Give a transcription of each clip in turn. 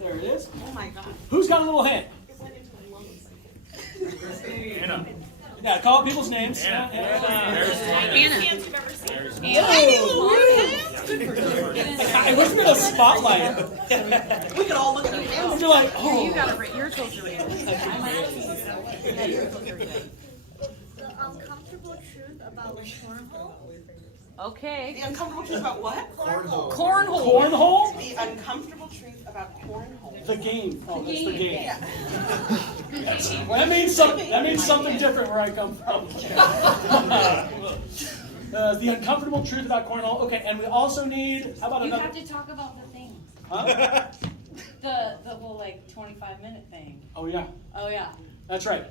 There it is. Oh my God. Who's got a little hand? It went into my lungs. Anna. Yeah, call people's names. Anna. Hands you've ever seen. I wish we had a spotlight. We could all look at them. You're like, oh. You gotta read. You're supposed to read it. Yeah, you're supposed to read it. The uncomfortable truth about cornhole. Okay. The uncomfortable truth about what? Cornhole. Cornhole? The uncomfortable truth about cornhole. The game. Oh, that's the game. Yeah. Well, that means something different where I come from. The uncomfortable truth about cornhole. Okay, and we also need. How about You another? have to talk about the things. Huh? The whole 25-minute thing. Oh yeah, Oh yeah. that's right.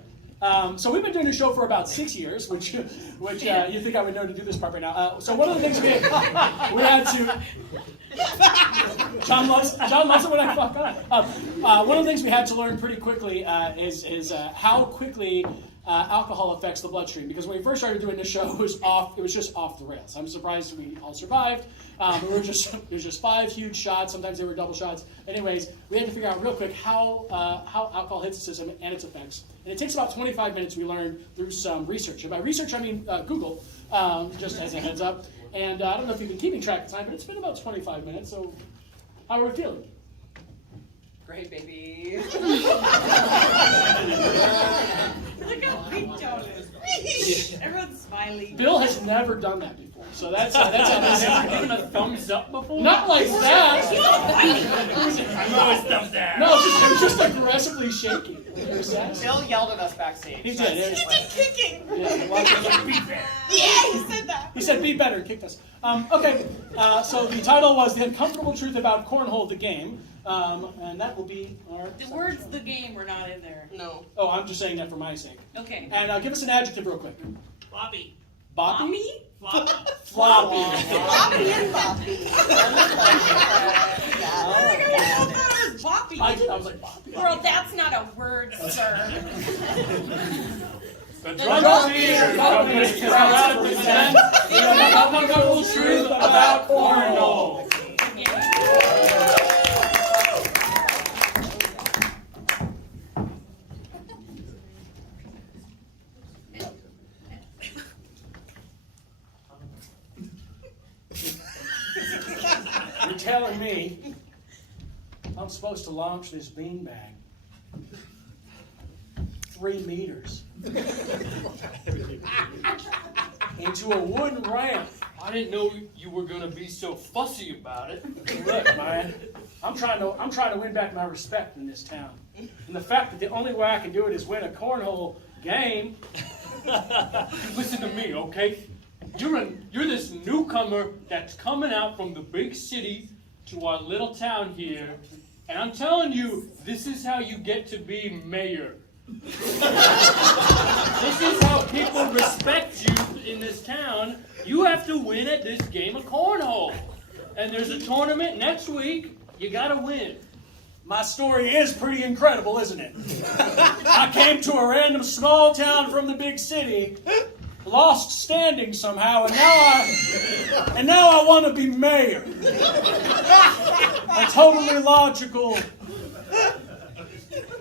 So we've been doing the show for about 6 years, which you think I would know to do this part right now. So one of the things we had to. John loves it when I fuck up. One of the things we had to learn pretty quickly is how quickly alcohol affects the bloodstream. Because when we first started doing this show, it was just off the rails. I'm surprised we all survived. It was just 5 huge shots. Sometimes they were double shots. Anyways, we had to figure out real quick how alcohol hits the system and its effects. And it takes about 25 minutes, we learned, through some research. And by research, I mean Google, just as a heads up. And I don't know if you've been keeping track of time, but it's been about 25 minutes. So how are we feeling? Great, baby. Look how big John is. Everyone's smiling. Bill has never done that before. So that's how this Never given a thumbs up before? Not like that. I'm always thumbs down. No, it was just aggressively shaking. Bill yelled at us backstage. He did. He did kicking. Yeah, well, Yeah, he said that. he said, "Be better," and kicked us. Okay, so the title was "The Uncomfortable Truth About Cornhole, the Game," and that will be our. The words "the game" were not in there. No. Oh, I'm just saying that for my sake. Okay. And give us an adjective real quick. Floppy. Boppy? Floppy. Floppy. Boppy and Boppy. Boppy. I was like, Boppy. Girl, that's not a word, sir. The Drum Theater Company is proud to present The Uncomfortable Truth About Cornhole. You're telling me I'm supposed to launch this beanbag 3 meters into a wooden ramp. I didn't know you were going to be so fussy about it. Look, man, I'm trying to win back my respect in this town. And the fact that the only way I can do it is win a cornhole game. Listen to me, okay? You're this newcomer that's coming out from the big city to our little town here, and I'm telling you, this is how you get to be mayor. This is how people respect you in this town. You have to win at this game of cornhole. And there's a tournament next week. You gotta win. My story is pretty incredible, isn't it? I came to a random small town from the big city, lost standing somehow, and now I want to be mayor. A totally logical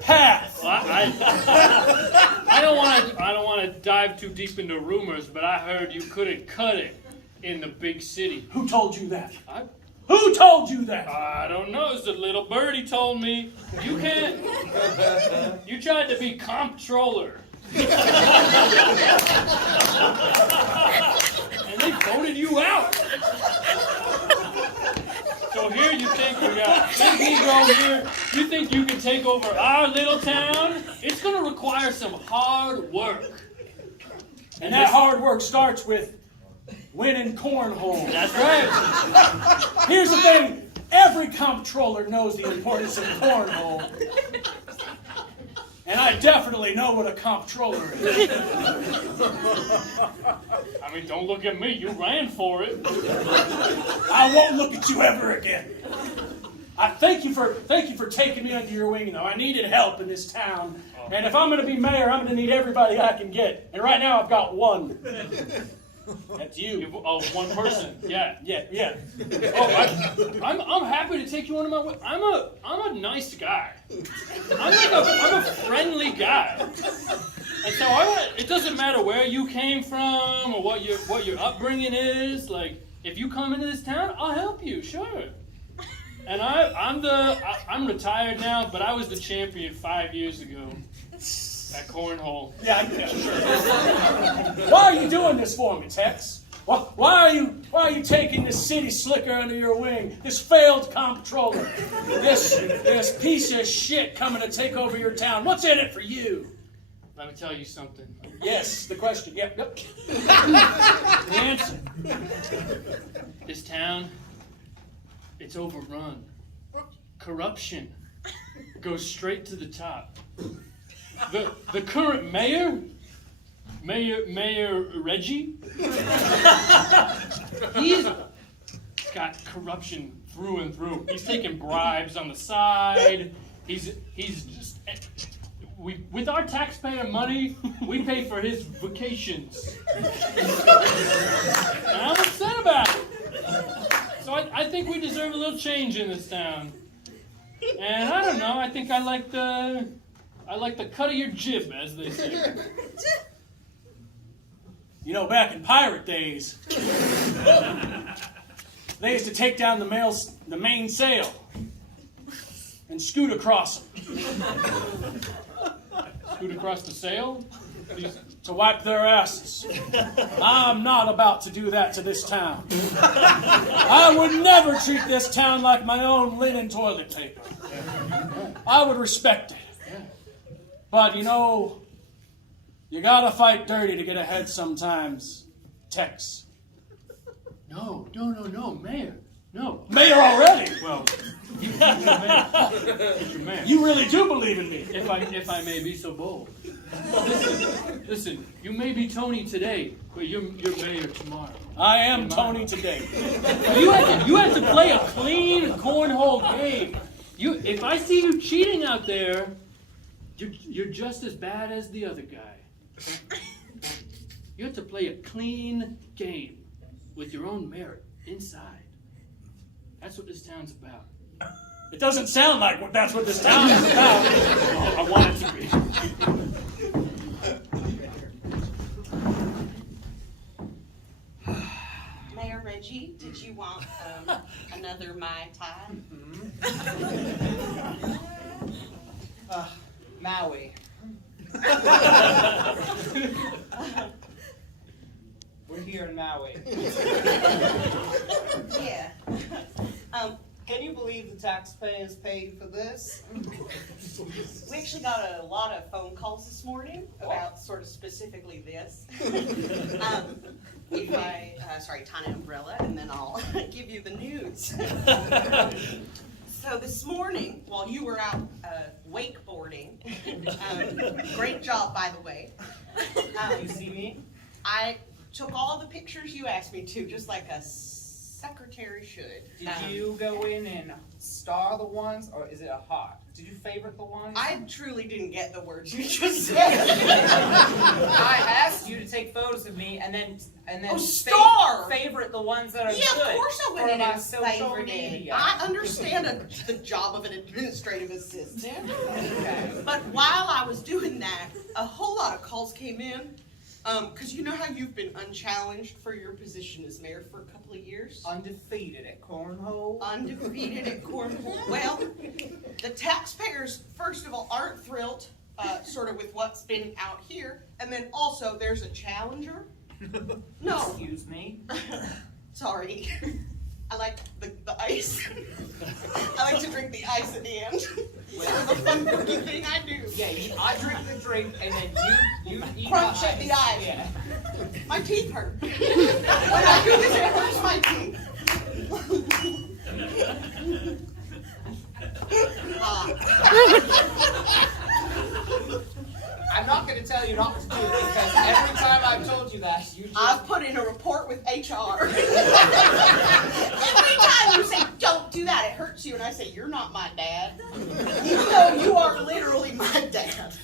path. Well, I don't want to dive too deep into rumors, but I heard you couldn't cut it in the big city. Who told you that? Who told you that? I don't know. It's a little birdie told me. You can't. You tried to be comptroller. And they voted you out. So here you think we got big Negro here. You think you can take over our little town? It's going to require some hard work. And that hard work starts with winning cornhole. That's right. Here's the thing. Every comptroller knows the importance of cornhole. And I definitely know what a comptroller is. I mean, don't look at me. You ran for it. I won't look at you ever again. I thank you for taking me under your wing, though. I needed help in this town. And if I'm going to be mayor, I'm going to need everybody I can get. And right now I've got one. That's you. Oh, one person. Yeah. Yeah. Oh, I'm happy to take you under my wing. I'm a nice guy. I'm a friendly guy. And so it doesn't matter where you came from or what your upbringing is. Like, if you come into this town, I'll help you, sure. And I'm retired now, but I was the champion 5 years ago at Cornhole. Yeah, sure. Why are you doing this for me, Tex? Why are you taking this city slicker under your wing? This failed comptroller? This piece of shit coming to take over your town? What's in it for you? Let me tell you something. Yes, the question. Yep. The answer. This town, it's overrun. Corruption goes straight to the top. The current mayor Reggie, he's got corruption through and through. He's taking bribes on the side. He's just with our taxpayer money, we pay for his vacations. And I'm upset about it. So I think we deserve a little change in this town. And I don't know, I think I like the cut of your jib, as they say. You know, back in pirate days, they used to take down the main sail and scoot across them. Scoot across the sail? To wipe their asses. I'm not about to do that to this town. I would never treat this town like my own linen toilet paper. I would respect it. But, you know, you gotta fight dirty to get ahead sometimes, Tex. No, Mayor. No. Mayor already? Well, you're mayor. You really do believe in me. If I may be so bold. Listen, you may be Tony today, but you're mayor tomorrow. I am Tony today. You have to play a clean cornhole game. If I see you cheating out there, you're just as bad as the other guy. You have to play a clean game with your own merit inside. That's what this town's about. It doesn't sound like that's what this town is about. I want it to be. Mayor Reggie, did you want another Mai Tai? Maui. We're here in Maui. Yeah. Can you believe the taxpayers paid for this? We actually got a lot of phone calls this morning about sort of specifically this. If I, Tana Umbrella, and then I'll give you the news. So this morning, while you were out wakeboarding, great job, by the way. You see me? I took all the pictures you asked me to, just like a secretary should. Did you go in and star the ones, or is it a heart? Did you favorite the ones? I truly didn't get the words you just said. I asked you to take photos of me and then star! favorite the ones that are good. Yeah, of course I went for in my and social favorited. media. I understand the job of an administrative assistant. Okay. But while I was doing that, a whole lot of calls came in. Because you know how you've been unchallenged for your position as mayor for a couple of years? Undefeated at Cornhole. Undefeated at Cornhole. Well, the taxpayers, first of all, aren't thrilled sort of with what's been out here. And then also there's a challenger. No. Excuse me. Sorry. I like the ice. I like to drink the ice at the end. It's a fun cookie thing I do. Yeah, I drink the drink and then you eat Crunch the at the ice. Yeah. My teeth hurt. When I do this, it hurts my teeth. I'm not going to tell you not to do it because every time I've told you that, you just... I've put in a report with HR. Every time you say, don't do that, it hurts you, and I say, you're not my dad. Even though you are literally my dad.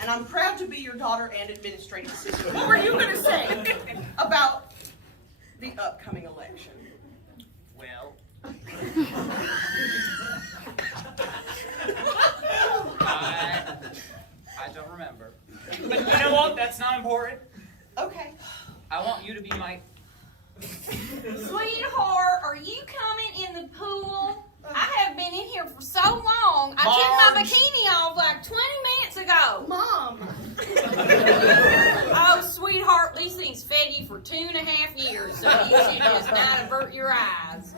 And and I'm proud to be your daughter and administrative assistant. What were you going to say about the upcoming election? Well, I don't remember. But you know what? That's not important. Okay. I want you to be my... Sweetheart, are you coming in the pool? I have been in here for so long. I took my Marge. bikini off like 20 minutes ago. Mom. Oh, sweetheart, these things fed you for 2.5 years, so you should just not avert your eyes.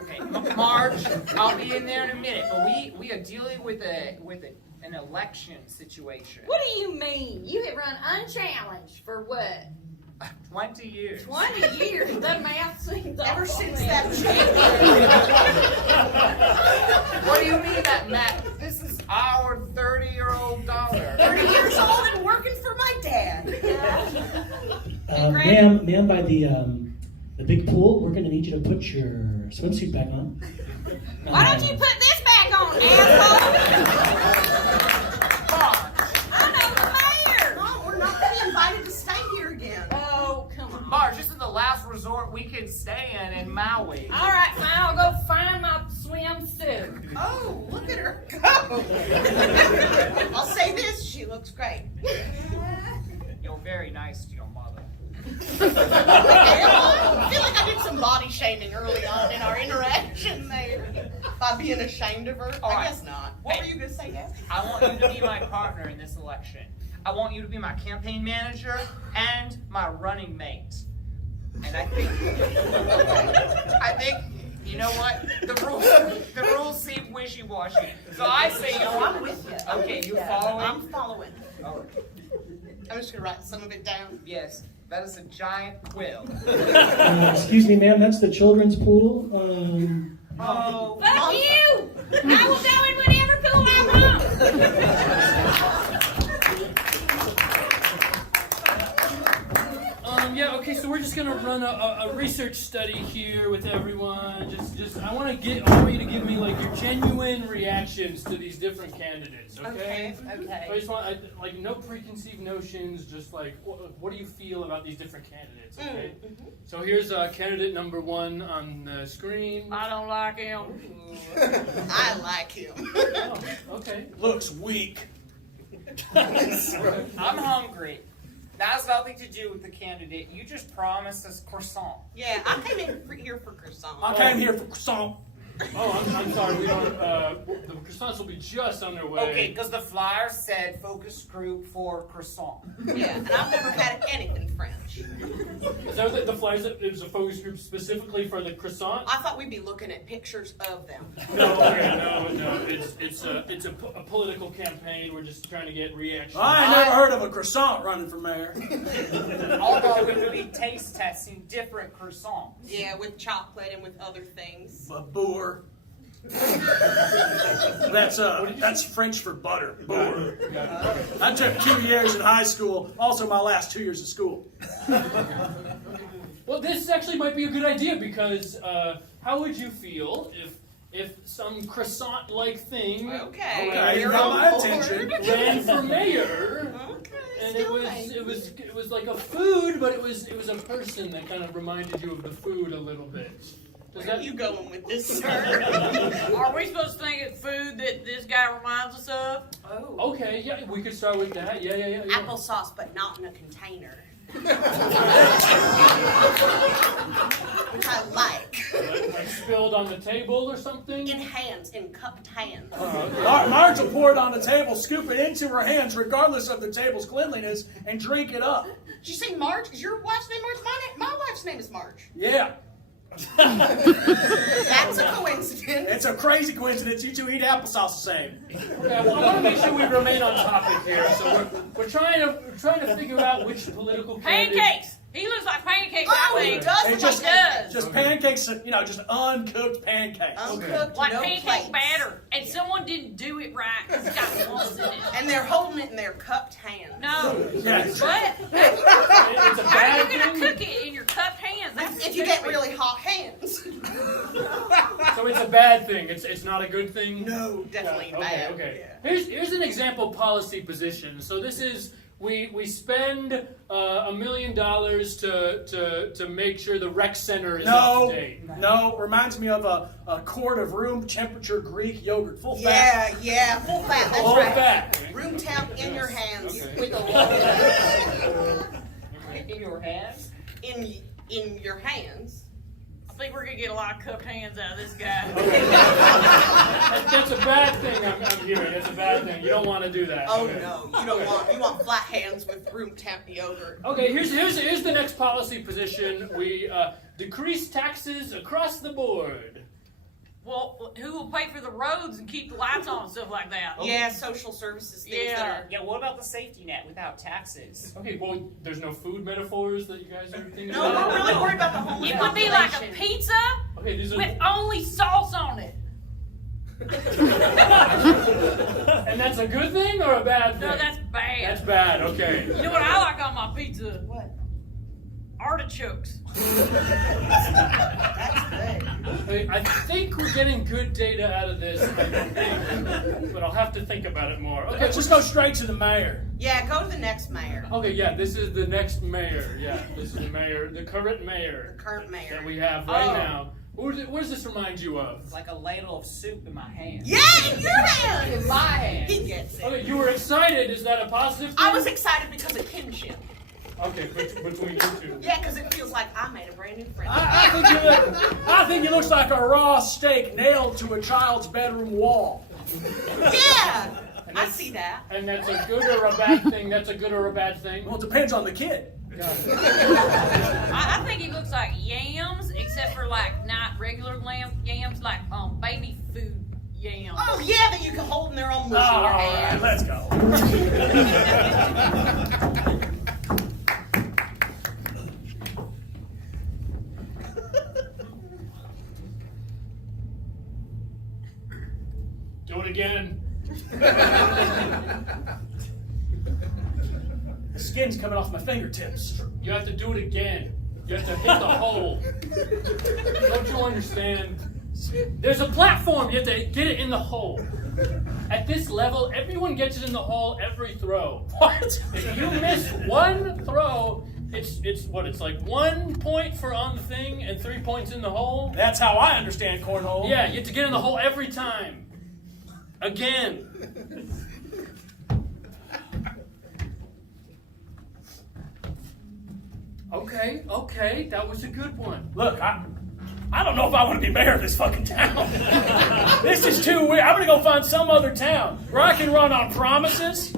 Okay, Marge, I'll be in there in a minute, but we are dealing with an election situation. What do you mean? You have run unchallenged for what? 20 years. 20 years? That math seems Ever awful, since man. that What do you mean that, Matt? This is our 30-year-old daughter. 30 years old and working for my dad. Ma'am, by the big pool, we're gonna need you to put your swimsuit back on. Why don't you put this back on, asshole? I know the mayor. Mom, we're not going to be invited to stay here again. Oh, come on. Marge, this is the last resort we can stay in Maui. All right, fine. I'll go find my swimsuit. Oh, look at her go. I'll say this, she looks great. You're very nice to your mother. I feel like I did some body shaming early on in our interaction there. By being ashamed of her? All I right. guess not. What were you going to say, Dad? I want you to be my partner in this election. I want you to be my campaign manager and my running mate. And I think, you know what? The rules seem wishy-washy. So I say, Oh, I'm with you. Okay, you following? I'm following. All right. I'm just going to write some of it down. Yes, that is a giant quill. Excuse me, ma'am, that's the children's pool. Oh, Fuck you! I will go in whatever pool I want. Yeah, okay, so we're just gonna run a research study here with everyone. I want you to give me like your genuine reactions to these different candidates, okay? Okay. So I just want like no preconceived notions, just like what do you feel about these different candidates, okay? So here's candidate number 1 on the screen. I don't like him. I like him. Oh, okay. Looks weak. I'm hungry. That has nothing to do with the candidate. You just promised us croissant. Yeah, I came in here for croissant. I came here for croissant. Oh, I'm sorry. We don't. The croissants will be just on their way. Okay, because the flyer said focus group for croissant. Yeah, and I've never had anything French. Is that what the flyers? It was a focus group specifically for the croissant. I thought we'd be looking at pictures of them. No. It's a political campaign. We're just trying to get reaction. I ain't never heard of a croissant running for mayor. Although we will be taste testing different croissants. Yeah, with chocolate and with other things. Boer. That's French for butter. Boer. I took 2 years in high school. Also, my last 2 years of school. Well, this actually might be a good idea because how would you feel if some croissant-like thing Okay, you you're got on my board. attention. ran for mayor? Okay, And still it was like a food, but it was a person that kind of reminded you of the food a little bit. Does Where are that you going with this, sir? Are we supposed to think it's food that this guy reminds us of? Oh. Okay, yeah, we could start with that. Yeah. Applesauce, but not in a container. Which I like. Like spilled on the table or something? In hands, in cupped hands. Marge will pour it on the table, scoop it into her hands, regardless of the table's cleanliness, and drink it up. Did you say Marge? Is your wife's name Marge? My wife's name is Marge. Yeah. That's a coincidence. It's a crazy coincidence. You two eat applesauce the same. Okay, I want to make sure we remain on topic here. So we're trying to figure out which political candidate. Pancakes! He looks like pancakes, Oh, I he think. does It look just, like pancakes. just pancakes, just uncooked pancakes. Uncooked, Like no pancake plates. batter. And someone didn't do it right. It's got lumps in it. And they're holding it in their cupped hands. No. Yeah. What? It's a How are you bad going to thing. cook it in your cupped hands? That's If you get stupid. really hot hands. So So it's a bad thing. It's not a good thing. No, definitely Yeah, bad. Okay. Yeah. Here's an example policy position. So this is we spend $1 million to make sure the rec center is up to date. No, reminds me of a quart of room temperature Greek yogurt, full fat. Yeah, full fat. That's Full right. fat. Room temp in your hands Okay. with a little In your hands? in your hands. I think we're gonna get a lot of cupped hands out of this guy. That's a bad thing. I'm hearing. That's a bad thing. You don't want to do that. Oh Okay. no, you want flat hands with room temp yogurt. Okay, here's the next policy position. We decrease taxes across the board. Well, who will pay for the roads and keep the lights on and stuff like that? Yeah, social services things Yeah. that are. Yeah, what about the safety net without taxes? Okay, well, there's no food metaphors that you guys are thinking No, about? we're really worried about the homeless It would be like a population. pizza Okay, these are... with only sauce on it. And that's a good thing or a bad thing? No, that's bad. That's bad, okay. You know what I like on my pizza? What? Artichokes. I think we're getting good data out of this, but I'll have to think about it more. Okay, Let's just go straight to the mayor. Yeah, go to the next mayor. Okay, yeah, this is the next mayor. Yeah, this is the mayor, the current mayor Current mayor. that we have right Oh. now. What does this remind you of? It's like a ladle of soup in my hand. Yeah, in your hands. In my hand. He gets it. Okay, you were excited. Is that a positive thing? I was excited because of kinship. Okay, between you two. Yeah, because it feels like I made a brand new friend. I think he looks like a raw steak nailed to a child's bedroom wall. Yeah, I see that. And that's a good or a bad thing? That's a good or a bad thing? Well, it depends on the kid. Got it. I think he looks like yams, except for like not regular yams, like baby food yams. Oh yeah, that you can hold in their own mush in All your right, hand. let's go. Do it again. The skin's coming off my fingertips. You have to do it again. You have to hit the hole. Don't you understand? There's a platform. You have to get it in the hole. At this level, everyone gets it in the hole every throw. What? If you miss one throw, it's what? It's like 1 point for on the thing and 3 points in the hole. That's how I understand cornhole. Yeah, you have to get in the hole every time. Again. Okay, that was a good one. Look, I don't know if I want to be mayor of this fucking town. This is too weird. I'm gonna go find some other town where I can run on promises.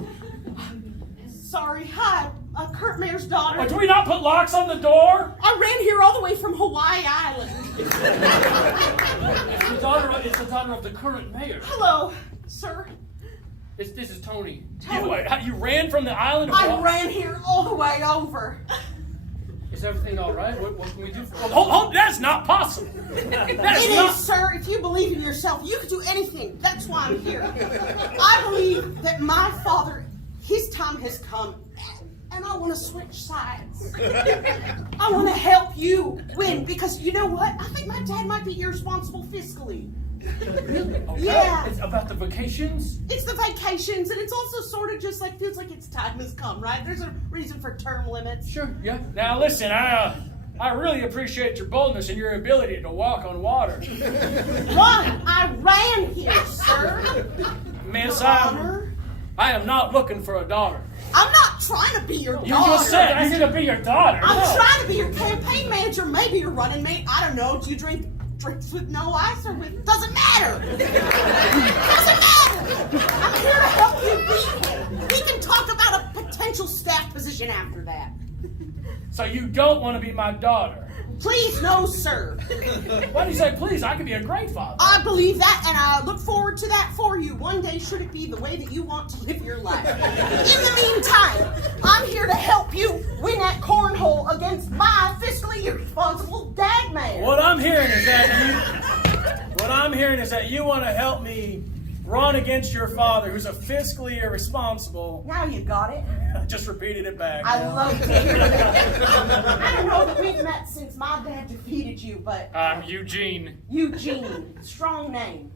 Sorry, hi, Kurt Mayor's daughter. Or do we not put locks on the door? I ran here all the way from Hawaii Island. It's the daughter of the current mayor. Hello, sir. This is Tony. You ran from the island of I Hawaii? ran here all the way over. Is everything all right? What can we do for you? Hold, that's not possible. That's It not. is, sir. If you believe in yourself, you can do anything. That's why I'm here. I believe that my father, his time has come, and I want to switch sides. I want to help you win, because you know what? I think my dad might be irresponsible fiscally. Yeah. It's about the vacations? It's the vacations, and it's also sort of just like, feels like its time has come, right? There's a reason for term limits. Sure, yeah. Now listen, I really appreciate your boldness and your ability to walk on water. Run! I ran here, sir. Miss, Your Honor. I am not looking for a daughter. I'm not trying to be your daughter. You just said you could be your daughter. I'm No. trying to be your campaign manager, maybe your running mate. I don't know. Do you drink drinks with no ice or with? Doesn't matter. Doesn't matter. I'm here to help you beat him. We can talk about a potential staff position after that. So you don't want to be my daughter? Please, no, sir. Why do you say please? I could be a great father. I believe that, and I look forward to that for you. One day, should it be the way that you want to live your life. In the meantime, I'm here to help you win at Cornhole against my fiscally irresponsible dad man. What I'm hearing is that you want to help me run against your father, who's a fiscally irresponsible. Now you got it. I just repeated it back. I love to hear that. I don't know that we've met since my dad defeated you, but I'm Eugene. Eugene, strong name.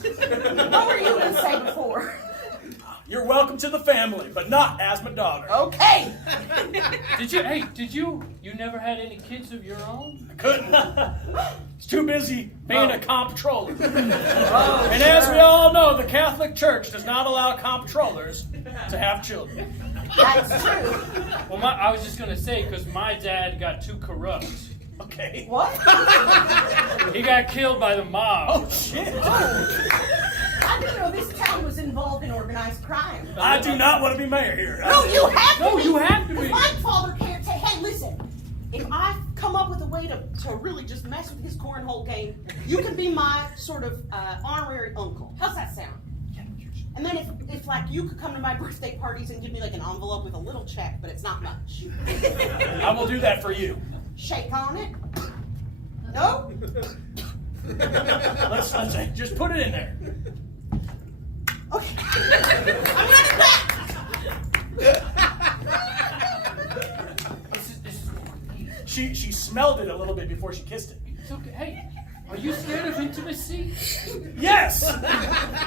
What were you gonna say before? You're welcome to the family, but not as my daughter. Okay. Did you never had any kids of your own? I couldn't. It's too busy being a comptroller. And as we all know, the Catholic Church does not allow comptrollers to have children. That's true. Well, I was just gonna say, because my dad got too corrupt. Okay. What? He got killed by the mob. Oh, shit. I didn't know this town was involved in organized crime. I do not want to be mayor here. No, you have to No, be. you have to be. If my father can't say, hey, listen, if I come up with a way to really just mess with his cornhole game, you can be my sort of honorary uncle. How's that sound? And then if like you could come to my birthday parties and give me like an envelope with a little check, but it's not much. I will do that for you. Shake on it. No? Let's just put it in there. Okay. I'm running back. This is what we need. She smelled it a little bit before she kissed it. It's okay. Hey, are you scared of intimacy? Yes!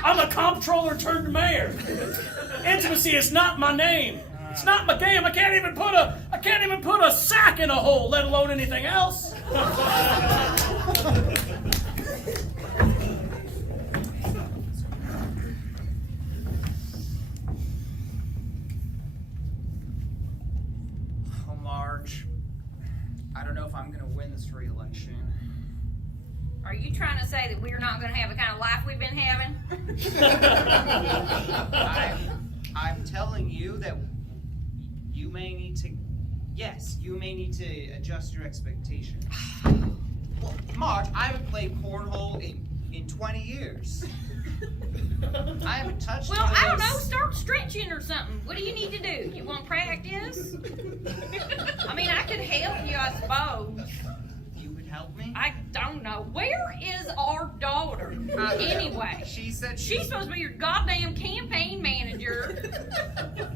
I'm a comptroller turned mayor. Intimacy is not my name. It's not my game. I can't even put a sack in a hole, let alone anything else. Oh, Marge, I don't know if I'm gonna win this re-election. Are you trying to say that we're not going to have the kind of life we've been having? I'm telling you that you may need to adjust your expectations. Well, Marge, I haven't played cornhole in 20 years. I haven't touched Well, one of I don't those- know. Start stretching or something. What do you need to do? You want practice? I mean, I could help you, I suppose. You would help me? I don't know. Where is our daughter? Anyway. She said She's supposed to be your goddamn campaign manager.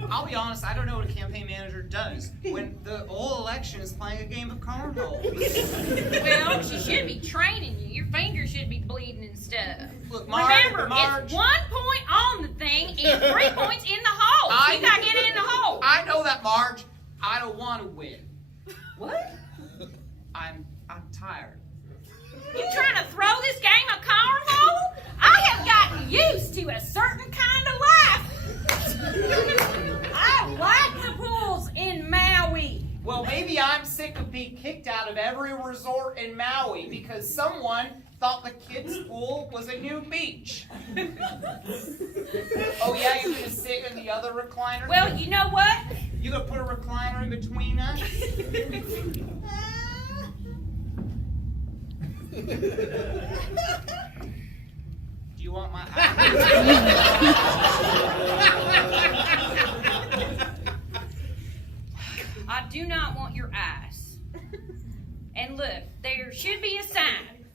I'll be honest, I don't know what a campaign manager does when the whole election is playing a game of cornhole. Well, she should be training you. Your fingers should be bleeding and stuff. Look, Marge, Remember, Marge, it's 1 point on the thing and 3 points in the hole. So you gotta get it in the hole. I know that, Marge. I don't want to win. What? I'm tired. You trying to throw this game of cornhole? I have gotten used to a certain kind of life. I like the pools in Maui. Well, maybe I'm sick of being kicked out of every resort in Maui because someone thought the kids' pool was a new beach. Oh yeah, you're gonna sit in the other recliner? Well, you know what? You gonna put a recliner in between us? Do you want my I do not want your eyes. And look, there should be a sign.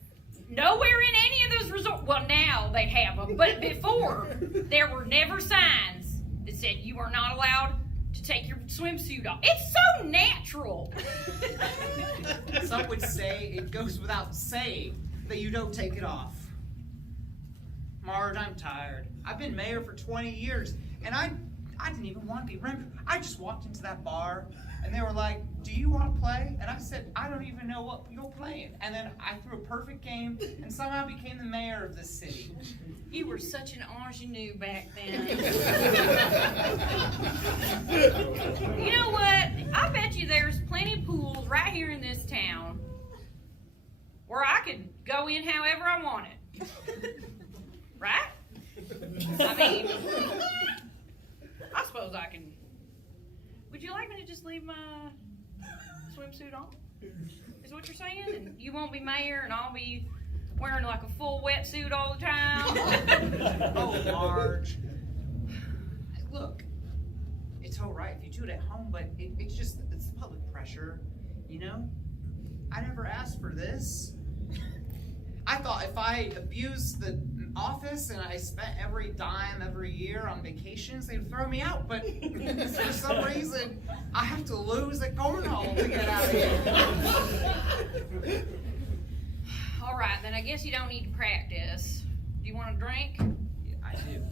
Nowhere in any of those resorts, well now they have them, but before there were never signs that said you are not allowed to take your swimsuit off. It's so natural. Some would say it goes without saying that you don't take it off. Marge, I'm tired. I've been mayor for 20 years, and I didn't even want to be. Remember, I just walked into that bar, and they were like, do you want to play? And I said, I don't even know what you're playing. And then I threw a perfect game, and somehow became the mayor of this city. You were such an ingenue back then. You know what? I bet you there's plenty of pools right here in this town where I could go in however I wanted. Right? I mean, I suppose I can. Would you like me to just leave my swimsuit on? Is what you're saying? And you won't be mayor and I'll be wearing like a full wetsuit all the time? Oh, Marge. Look, it's all right if you do it at home, but it's the public pressure, you know? I never asked for this. I thought if I abused office and I spent every dime every year on vacations, they'd throw me out. But for some reason, I have to lose at Cornhole to get out of here. All right, then I guess you don't need to practice. Do you want a drink? I do.